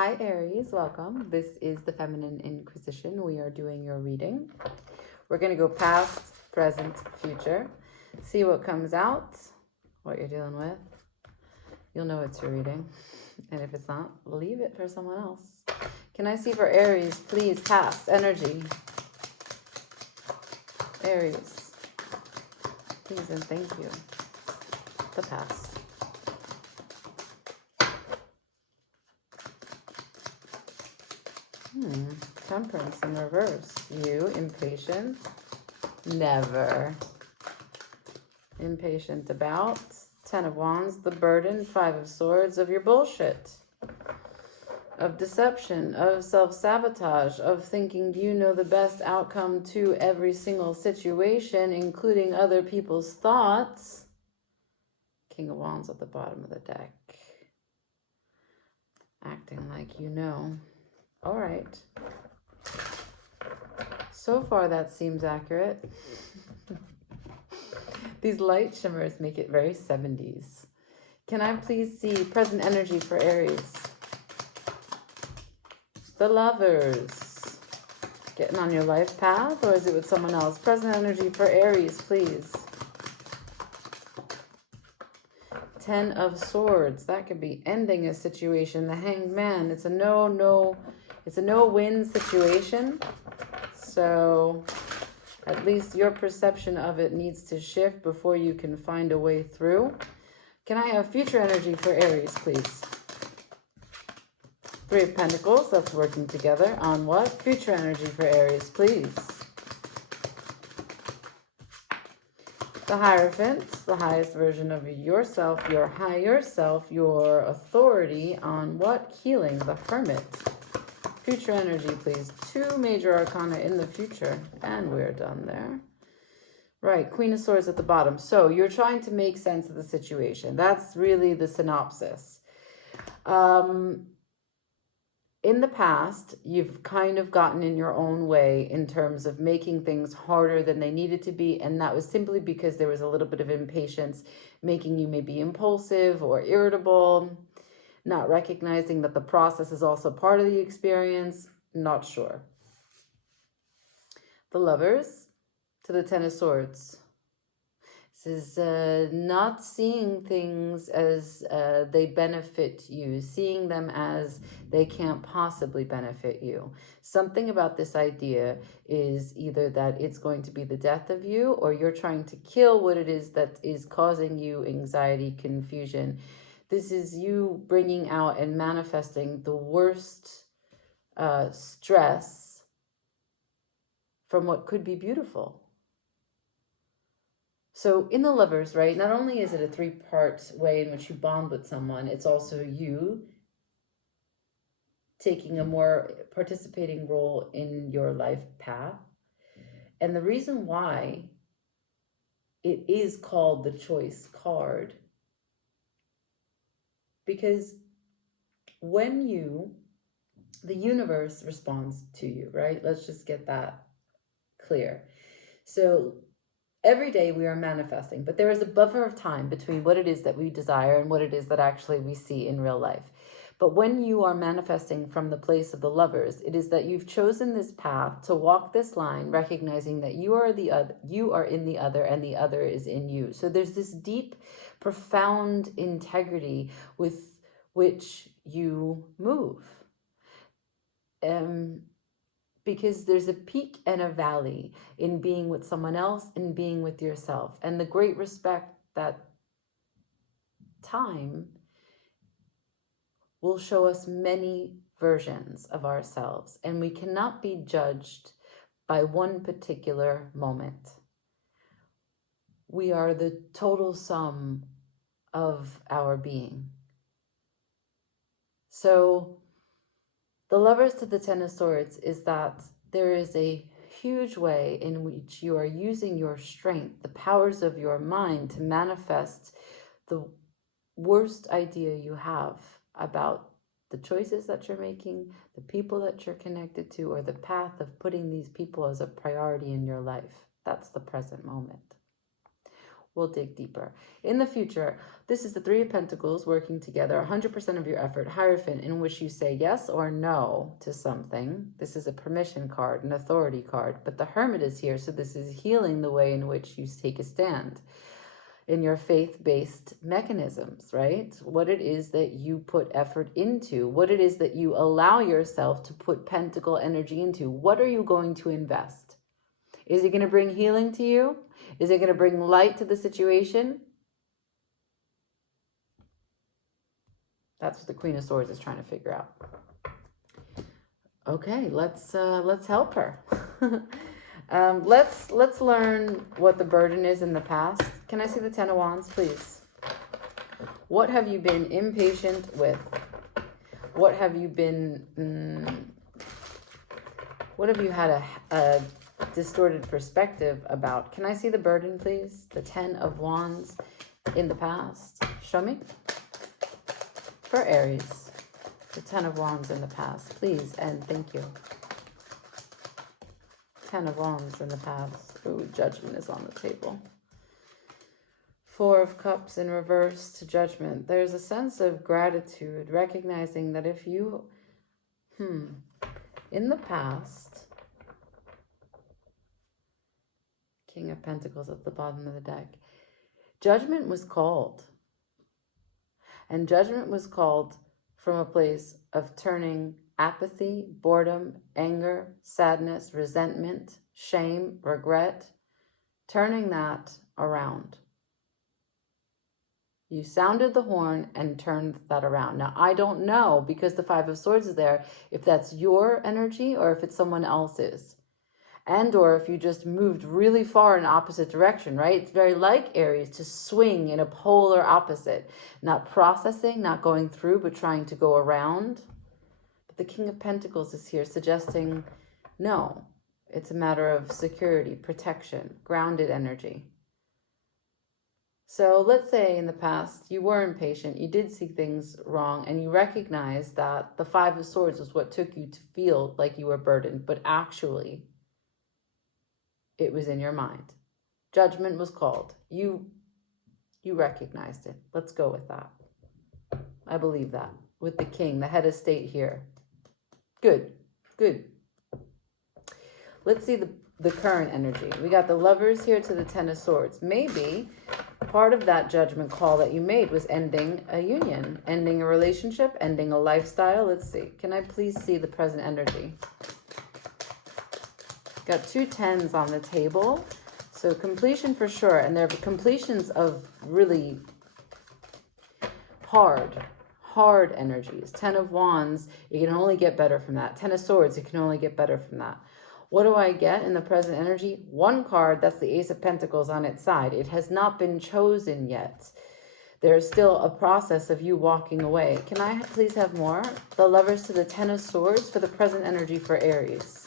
Hi Aries, welcome. This is the Feminine Inquisition. We are doing your reading. We're going to go past, present, future. See what comes out, what you're dealing with. You'll know it's your reading. And if it's not, leave it for someone else. Can I see for Aries, please, past energy? Aries, please and thank you. The past. Temperance in reverse. You, impatient. Never. Impatient about. 10 of Wands, the burden. 5 of Swords, of your bullshit. Of deception, of self-sabotage, of thinking you know the best outcome to every single situation, including other people's thoughts. King of Wands at the bottom of the deck. Acting like you know. All right. So far, that seems accurate. These light shimmers make it very 70s. Can I please see present energy for Aries? The Lovers. Getting on your life path, or is it with someone else? Present energy for Aries, please. 10 of Swords. That could be ending a situation. The Hanged Man. It's a no-win situation. So at least your perception of it needs to shift before you can find a way through. Can I have future energy for Aries, please? 3 of Pentacles. That's working together on what? Future energy for Aries, please. The Hierophant, the highest version of yourself, your higher self, your authority on what? Healing, the Hermit. Future energy, please. 2 major arcana in the future. And we're done there. Right, Queen of Swords at the bottom. So you're trying to make sense of the situation. That's really the synopsis. In the past, you've kind of gotten in your own way in terms of making things harder than they needed to be. And that was simply because there was a little bit of impatience, making you maybe impulsive or irritable, not recognizing that the process is also part of the experience. Not sure. The Lovers to the 10 of Swords. This is not seeing things as they benefit you, seeing them as they can't possibly benefit you. Something about this idea is either that it's going to be the death of you, or you're trying to kill what it is that is causing you anxiety, confusion. This is you bringing out and manifesting the worst stress from what could be beautiful. So in the Lovers, right, not only is it a 3-part way in which you bond with someone, it's also you taking a more participating role in your life path. And the reason why it is called the Choice card, because when the universe responds to you, right? Let's just get that clear. So every day we are manifesting, but there is a buffer of time between what it is that we desire and what it is that actually we see in real life. But when you are manifesting from the place of the Lovers, it is that you've chosen this path to walk this line, recognizing that you are in the other and the other is in you. So there's this deep, profound integrity with which you move. Because there's a peak and a valley in being with someone else and being with yourself. And the great respect that time will show us many versions of ourselves. And we cannot be judged by one particular moment. We are the total sum of our being. So the Lovers to the 10 of Swords is that there is a huge way in which you are using your strength, the powers of your mind, to manifest the worst idea you have about the choices that you're making, the people that you're connected to, or the path of putting these people as a priority in your life. That's the present moment. We'll dig deeper. In the future, this is the Three of Pentacles working together, 100% of your effort, Hierophant, in which you say yes or no to something. This is a permission card, an authority card, but the Hermit is here, so this is healing the way in which you take a stand in your faith-based mechanisms, right? What it is that you put effort into, what it is that you allow yourself to put pentacle energy into. What are you going to invest? Is it going to bring healing to you? Is it going to bring light to the situation? That's what the Queen of Swords is trying to figure out. Okay, let's help her. Let's learn what the burden is in the past. Can I see the Ten of Wands, please? What have you been impatient with? What have you been? What have you had a distorted perspective about? Can I see the burden, please? The Ten of Wands in the past. Show me. For Aries, the Ten of Wands in the past, please, and thank you. Ten of Wands in the past. Ooh, Judgment is on the table. Four of Cups in reverse to Judgment. There's a sense of gratitude, recognizing that if you, in the past, King of Pentacles at the bottom of the deck, Judgment was called. And Judgment was called from a place of turning apathy, boredom, anger, sadness, resentment, shame, regret, turning that around. You sounded the horn and turned that around. Now, I don't know, because the Five of Swords is there, if that's your energy or if it's someone else's. And or if you just moved really far in opposite direction, right? It's very like Aries to swing in a polar opposite. Not processing, not going through, but trying to go around. But the King of Pentacles is here suggesting, no, it's a matter of security, protection, grounded energy. So let's say in the past you were impatient, you did see things wrong, and you recognized that the Five of Swords was what took you to feel like you were burdened, but actually it was in your mind. Judgment was called. You recognized it. Let's go with that. I believe that. With the King, the head of state here. Good. Good. Let's see the current energy. We got the Lovers here to the Ten of Swords. Maybe part of that judgment call that you made was ending a union, ending a relationship, ending a lifestyle. Let's see. Can I please see the present energy? Got two tens on the table. So completion for sure. And they're completions of really hard energies. Ten of Wands, you can only get better from that. Ten of Swords, you can only get better from that. What do I get in the present energy? One card, that's the Ace of Pentacles on its side. It has not been chosen yet. There's still a process of you walking away. Can I please have more? The Lovers to the Ten of Swords for the present energy for Aries.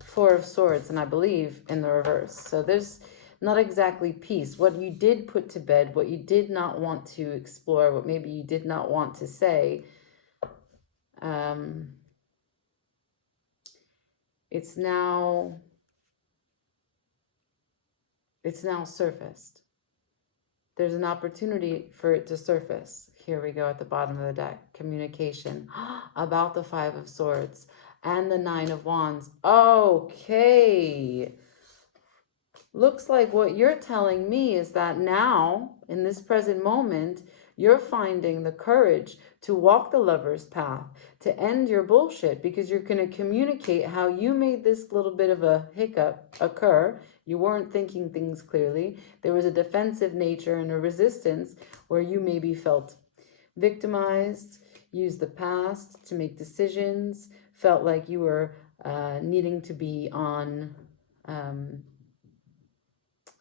Four of Swords, and I believe in the reverse. So there's not exactly peace. What you did put to bed, what you did not want to explore, what maybe you did not want to say, it's now surfaced. There's an opportunity for it to surface. Here we go at the bottom of the deck. Communication about the Five of Swords and the Nine of Wands. Okay. Looks like what you're telling me is that now, in this present moment, you're finding the courage to walk the Lover's path, to end your bullshit, because you're going to communicate how you made this little bit of a hiccup occur. You weren't thinking things clearly. There was a defensive nature and a resistance where you maybe felt victimized, used the past to make decisions, felt like you were needing to be on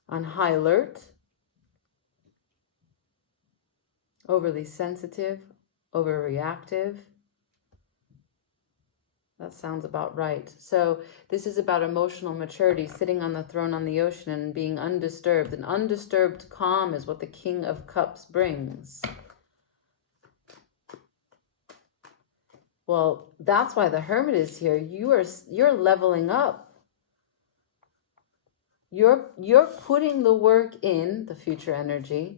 high alert, overly sensitive, overreactive. That sounds about right. So this is about emotional maturity, sitting on the throne on the ocean and being undisturbed. An undisturbed calm is what the King of Cups brings. Well, that's why the Hermit is here. You're leveling up. You're putting the work in the future energy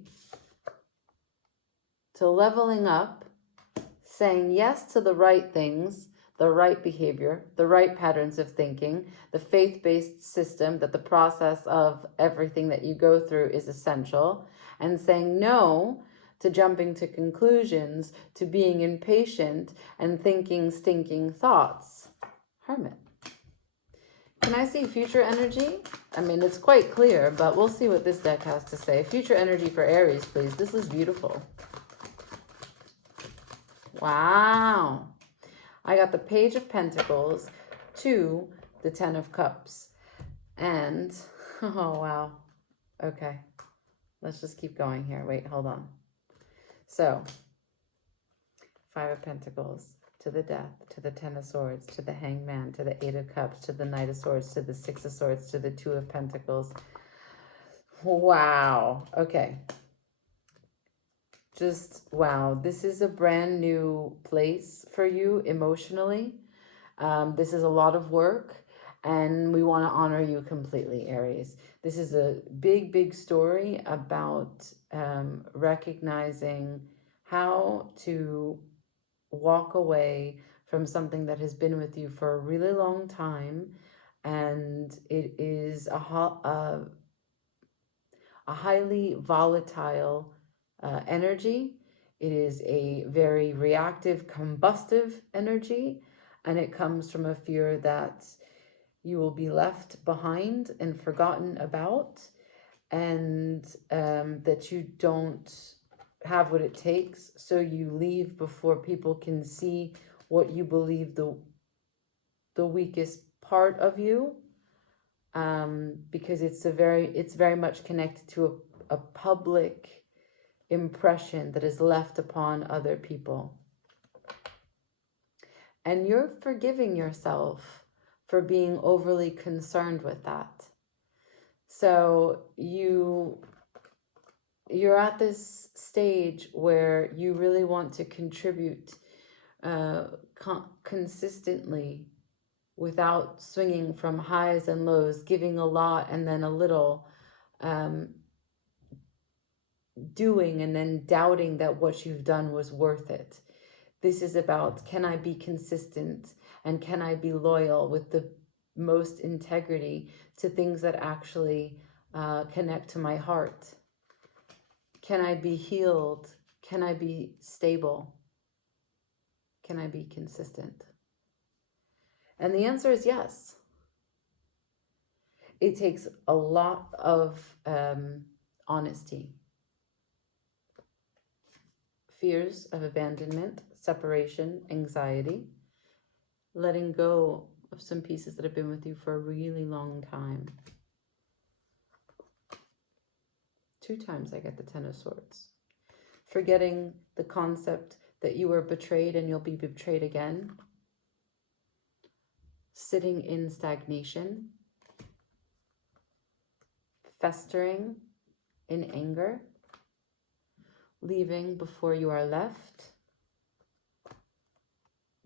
to leveling up, saying yes to the right things, the right behavior, the right patterns of thinking, the faith-based system, that the process of everything that you go through is essential, and saying no to jumping to conclusions, to being impatient and thinking stinking thoughts. Hermit. Can I see future energy? I mean, it's quite clear, but we'll see what this deck has to say. Future energy for Aries, please. This is beautiful. Wow. I got the Page of Pentacles to the Ten of Cups. And, oh, wow. Okay. Let's just keep going here. Wait, hold on. So, Five of Pentacles to the Death, to the Ten of Swords, to the Hangman, to the Eight of Cups, to the Knight of Swords, to the Six of Swords, to the Two of Pentacles. Wow. Okay. Just, wow. This is a brand new place for you emotionally. This is a lot of work, and we want to honor you completely, Aries. This is a big, big story about recognizing how to walk away from something that has been with you for a really long time, and it is a highly volatile energy. It is a very reactive, combustive energy, and it comes from a fear that you will be left behind and forgotten about, and that you don't have what it takes, so you leave before people can see what you believe the weakest part of you, because it's very much connected to a public impression that is left upon other people. And you're forgiving yourself for being overly concerned with that. So you're at this stage where you really want to contribute consistently without swinging from highs and lows, giving a lot and then a little, doing and then doubting that what you've done was worth it. This is about, can I be consistent and can I be loyal with the most integrity to things that actually connect to my heart? Can I be healed? Can I be stable? Can I be consistent? And the answer is yes. It takes a lot of honesty. Fears of abandonment, separation, anxiety, letting go of some pieces that have been with you for a really long time. 2 times I get the Ten of Swords. Forgetting the concept that you were betrayed and you'll be betrayed again. Sitting in stagnation. Festering in anger. Leaving before you are left.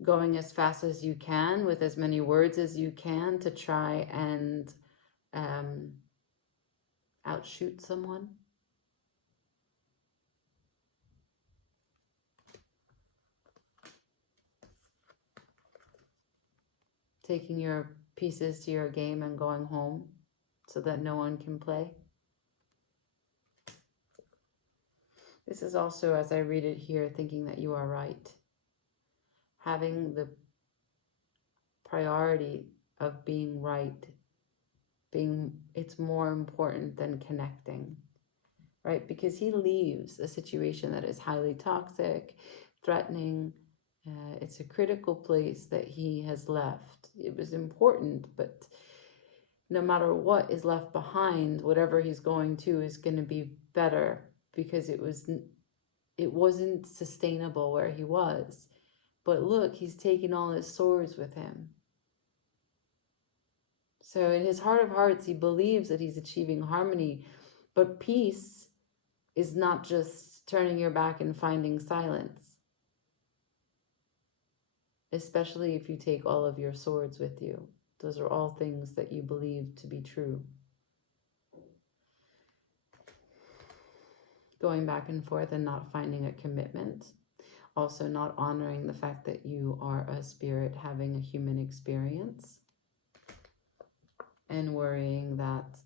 Going as fast as you can with as many words as you can to try and outshoot someone. Taking your pieces to your game and going home so that no one can play. This is also, as I read it here, thinking that you are right. Having the priority of being right, it's more important than connecting, right? Because he leaves a situation that is highly toxic, threatening. It's a critical place that he has left. It was important, but no matter what is left behind, whatever he's going to is going to be better, because it wasn't sustainable where he was. But look, he's taking all his swords with him. So in his heart of hearts, he believes that he's achieving harmony, but peace is not just turning your back and finding silence, especially if you take all of your swords with you. Those are all things that you believe to be true. going back and forth and not finding a commitment. Also, not honoring the fact that you are a spirit having a human experience, and worrying that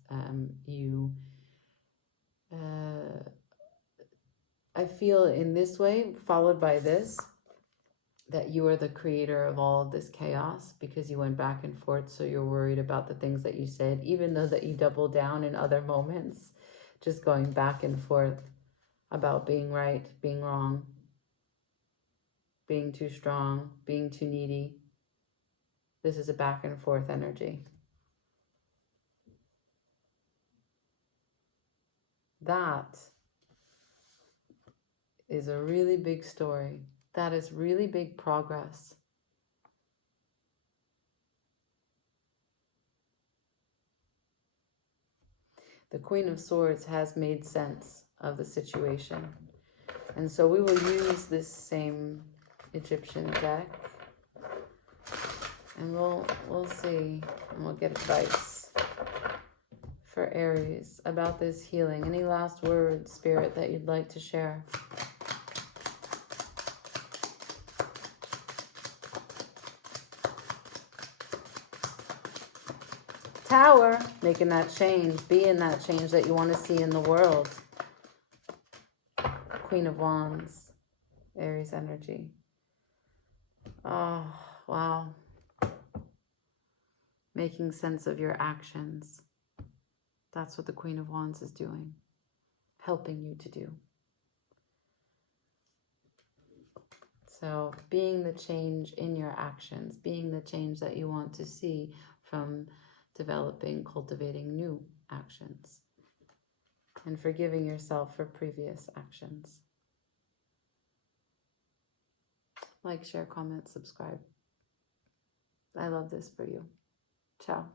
I feel in this way, followed by this, that you are the creator of all of this chaos because you went back and forth. So you're worried about the things that you said, even though that you double down in other moments, just going back and forth about being right, being wrong, being too strong, being too needy. This is a back and forth energy. That is a really big story. That is really big progress. The Queen of Swords has made sense of the situation. And so we will use this same Egyptian deck. And we'll see, and we'll get advice for Aries about this healing. Any last words, Spirit, that you'd like to share? Tower, making that change, being that change that you want to see in the world. Queen of Wands, Aries energy. Oh, wow. Making sense of your actions. That's what the Queen of Wands is doing, helping you to do. So being the change in your actions, being the change that you want to see from developing, cultivating new actions, and forgiving yourself for previous actions. Like, share, comment, subscribe. I love this for you. Ciao.